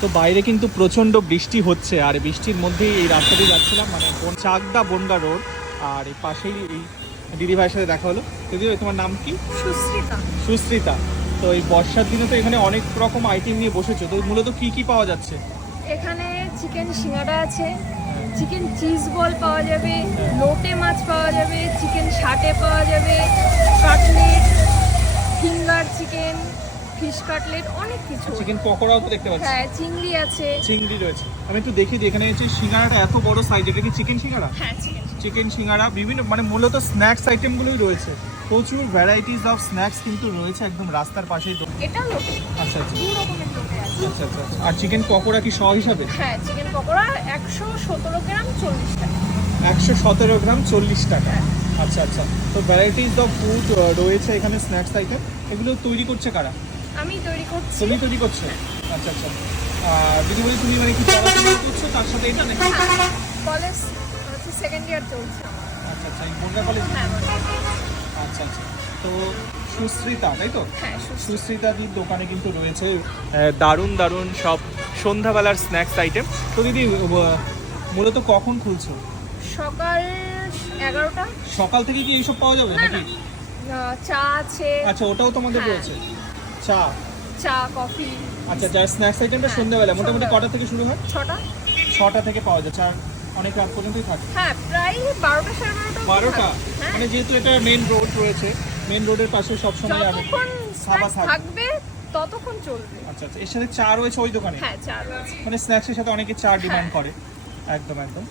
তো বাইরে কিন্তু প্রচণ্ড বৃষ্টি হচ্ছে, আর বৃষ্টির মধ্যেই এই রাস্তা দিয়ে যাচ্ছিলাম, মানে চাকদা বনগা রোড। আর এই পাশেই এই দিদি ভাইয়ের সাথে দেখা হলো। দিদি ভাই, তোমার নাম কি? সুস্মিতা। সুস্মিতা। তো এই বর্ষার দিনে তো এখানে অনেক রকম আইটেম নিয়ে বসেছো, তো মূলত কি কি পাওয়া যাচ্ছে? এখানে চিকেন সিঙ্গাড়া আছে, চিকেন চিজ বল পাওয়া যাবে, লোটে মাছ পাওয়া যাবে, চিকেন শাটে পাওয়া যাবে, cutlet, finger chicken, fish cutlet, অনেক কিছু। চিকেন পকোড়াও তো দেখতে পাচ্ছি। হ্যাঁ, চিংড়ি আছে। চিংড়ি রয়েছে। আমি একটু দেখি যে এখানে হচ্ছে সিঙ্গাড়াটা এত বড় সাইজ, এটা কি চিকেন সিঙ্গাড়া? হ্যাঁ, চিকেন। চিকেন সিঙ্গাড়া বিভিন্ন মানে মূলত স্ন্যাক্স আইটেমগুলোই রয়েছে। প্রচুর ভ্যারাইটিস অফ স্ন্যাক্স কিন্তু রয়েছে একদম রাস্তার পাশেই। এটা লোটে। আচ্ছা আচ্ছা দু রকমের লোটে আছে। আচ্ছা আচ্ছা আচ্ছা। আর চিকেন পকোড়া কি সহ হিসাবে? হ্যাঁ, চিকেন পকোড়া 117 গ্রাম 40 টাকা। 117 গ্রাম 40 টাকা। আচ্ছা আচ্ছা। তো ভ্যারাইটিস অফ ফুড রয়েছে এখানে, স্ন্যাক্স আইটেম। এগুলো তৈরি করছে কারা? আমি তৈরি করছি। তুমি তৈরি করছো? আচ্ছা আচ্ছা। আর দিদি বলি, তুমি মানে কি পড়াশোনা করছো তার সাথে এটা নাকি? কলেজ হচ্ছে সেকেন্ড ইয়ার চলছে আমার। আচ্ছা আচ্ছা, এই বনগা কলেজ। হ্যাঁ, আচ্ছা আচ্ছা। তো সুশ্রিতা, তাই তো? হ্যাঁ, সুশ্রিতা দির দোকানে কিন্তু রয়েছে দারুণ দারুণ সব সন্ধ্যাবেলার স্ন্যাক্স আইটেম। তো দিদি মূলত কখন খুলছো? সকাল 11টা। সকাল থেকে কি এইসব পাওয়া যাবে নাকি? চা আছে। আচ্ছা, ওটাও তোমাদের হ্যাঁ। রয়েছে? চা, চা, কফি। আচ্ছা। যার স্ন্যাক্স আইটেমটা হ্যাঁ, সন্ধ্যাবেলা মোটামুটি সন্ধ্যাবেলা। কটা থেকে শুরু হয়? 6টা। 6টা থেকে পাওয়া যাচ্ছে, আর অনেক রাত পর্যন্তই থাকে? হ্যাঁ, প্রায় 12টা 12:30 12টা? হ্যাঁ, মানে যেহেতু এটা মেইন রোড রয়েছে, মেইন রোডের পাশে সবসময় যতক্ষণ খাবার snacks থাকবে ততক্ষণ চলবে। আচ্ছা আচ্ছা। এর সাথে চা রয়েছে ওই দোকানে? হ্যাঁ, চা রয়েছে। মানে স্ন্যাক্সের সাথে অনেকে চা ডিমান্ড করে। একদম একদম।